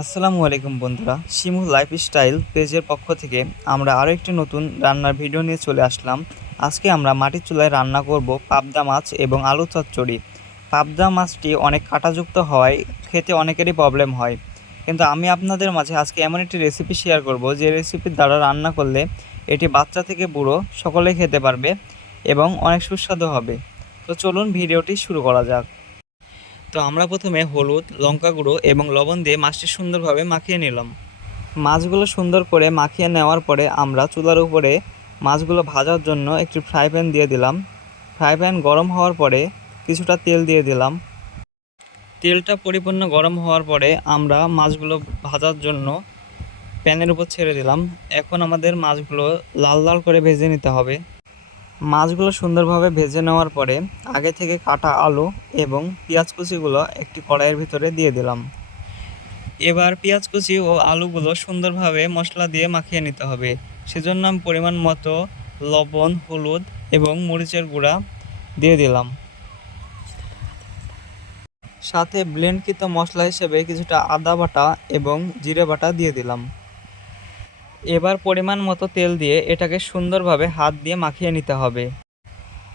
আসসালামু আলাইকুম বন্ধুরা, শিমু লাইফস্টাইল পেজের পক্ষ থেকে আমরা আরও একটি নতুন রান্নার ভিডিও নিয়ে চলে আসলাম। আজকে আমরা মাটির চুলায় রান্না করব পাবদা মাছ এবং আলু চচ্চড়ি। পাবদা মাছটি অনেক কাঁটাযুক্ত হওয়ায় খেতে অনেকেরই প্রবলেম হয়। কিন্তু আমি আপনাদের মাঝে আজকে এমন একটি রেসিপি শেয়ার করব, যে রেসিপির দ্বারা রান্না করলে এটি বাচ্চা থেকে বুড়ো সকলেই খেতে পারবে এবং অনেক সুস্বাদু হবে। তো চলুন ভিডিওটি শুরু করা যাক। তো আমরা প্রথমে হলুদ, লঙ্কা গুঁড়ো এবং লবণ দিয়ে মাছটি সুন্দরভাবে মাখিয়ে নিলাম। মাছগুলো সুন্দর করে মাখিয়ে নেওয়ার পরে আমরা চুলার উপরে মাছগুলো ভাজার জন্য একটি ফ্রাই প্যান দিয়ে দিলাম। ফ্রাই প্যান গরম হওয়ার পরে কিছুটা তেল দিয়ে দিলাম। তেলটা পরিপূর্ণ গরম হওয়ার পরে আমরা মাছগুলো ভাজার জন্য প্যানের উপর ছেড়ে দিলাম। এখন আমাদের মাছগুলো লাল লাল করে ভেজে নিতে হবে। মাছগুলো সুন্দরভাবে ভেজে নেওয়ার পরে আগে থেকে কাটা আলু এবং পেঁয়াজ কুচিগুলো একটি কড়াইয়ের ভিতরে দিয়ে দিলাম। এবার পেঁয়াজ কুচি ও আলুগুলো সুন্দরভাবে মশলা দিয়ে মাখিয়ে নিতে হবে। সেজন্য আমি পরিমাণ মতো লবণ, হলুদ এবং মরিচের গুঁড়া দিয়ে দিলাম। সাথে ব্লেন্ডকৃত মশলা হিসেবে কিছুটা আদা বাটা এবং জিরে বাটা দিয়ে দিলাম। এবার পরিমাণ মতো তেল দিয়ে এটাকে সুন্দরভাবে হাত দিয়ে মাখিয়ে নিতে হবে।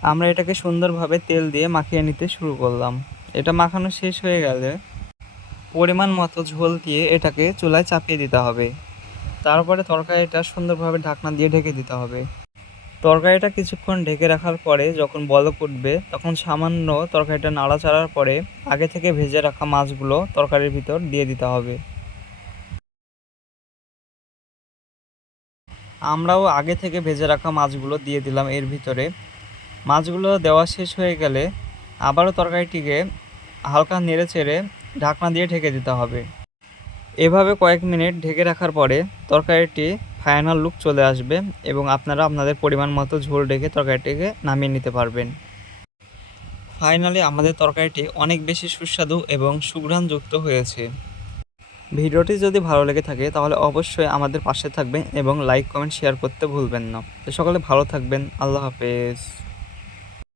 আমরা এটাকে সুন্দরভাবে তেল দিয়ে মাখিয়ে নিতে শুরু করলাম। এটা মাখানো শেষ হয়ে গেলে পরিমাণ মতো ঝোল দিয়ে এটাকে চুলায় চাপিয়ে দিতে হবে। তারপরে তরকারিটা সুন্দরভাবে ঢাকনা দিয়ে ঢেকে দিতে হবে। তরকারিটা কিছুক্ষণ ঢেকে রাখার পরে যখন বলক উঠবে, তখন সামান্য তরকারিটা নাড়াচাড়ার পরে আগে থেকে ভেজে রাখা মাছগুলো তরকারির ভিতর দিয়ে দিতে হবে। আমরাও আগে থেকে ভেজে রাখা মাছগুলো দিয়ে দিলাম এর ভিতরে। মাছগুলো দেওয়া শেষ হয়ে গেলে আবারও তরকারিটিকে হালকা নেড়ে চেড়ে ঢাকনা দিয়ে ঢেকে দিতে হবে। এভাবে কয়েক মিনিট ঢেকে রাখার পরে তরকারিটি ফাইনাল লুক চলে আসবে এবং আপনারা আপনাদের পরিমাণ মতো ঝোল ঢেকে তরকারিটিকে নামিয়ে নিতে পারবেন। ফাইনালি আমাদের তরকারিটি অনেক বেশি সুস্বাদু এবং সুঘ্রাণযুক্ত হয়েছে। ভিডিওটি যদি ভালো লেগে থাকে, তাহলে অবশ্যই আমাদের পাশে থাকবেন এবং লাইক কমেন্ট শেয়ার করতে ভুলবেন না। তো সকলে ভালো থাকবেন। আল্লাহ হাফেজ।